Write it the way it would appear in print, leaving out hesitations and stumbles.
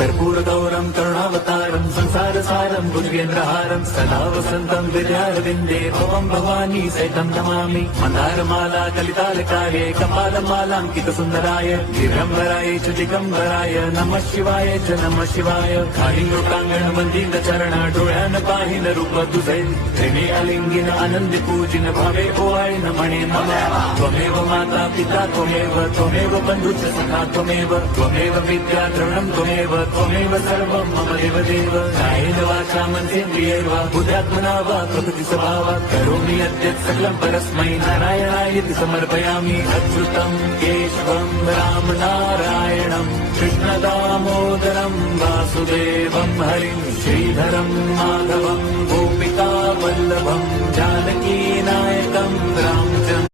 कर्पूरगौरं करुणावतारं संसारसारं भुजगेन्द्रहारं सदा वसन्तं विद्यारविन्दे भवं भवानी सहितं नमामि मन्दारमाला कलितालकाये कपालमालाङ्कितसुन्दराय दिगम्बराय च दिगम्बराय नमः शिवाय च नमः शिवाय कालिंगोटांगण मंदिर चरण डोळ्यान पाहिन रूप तुझे प्रेमे अलिंगिन आनंद पूजिन भावे ओवाळीन म्हणे नमः त्वमेव माता पिता त्वमेव बंधुच सखा त्वमेव विद्या द्रवणं त्वमेव सर्वं मम देव कायेन वाचा मनसेन्द्रियैर्वा बुद्ध्यात्मना वा प्रकृति स्वभावात् करोमि यद्यत् सकलं परस्मै नारायणायति समर्पयामि अच्युतं केशवं राम नारायणं कृष्णदामोदरं वासुदेवं हरिं श्रीधरं माधवं गोपिका वल्लभं जानकी नायकं रामचन्द्रं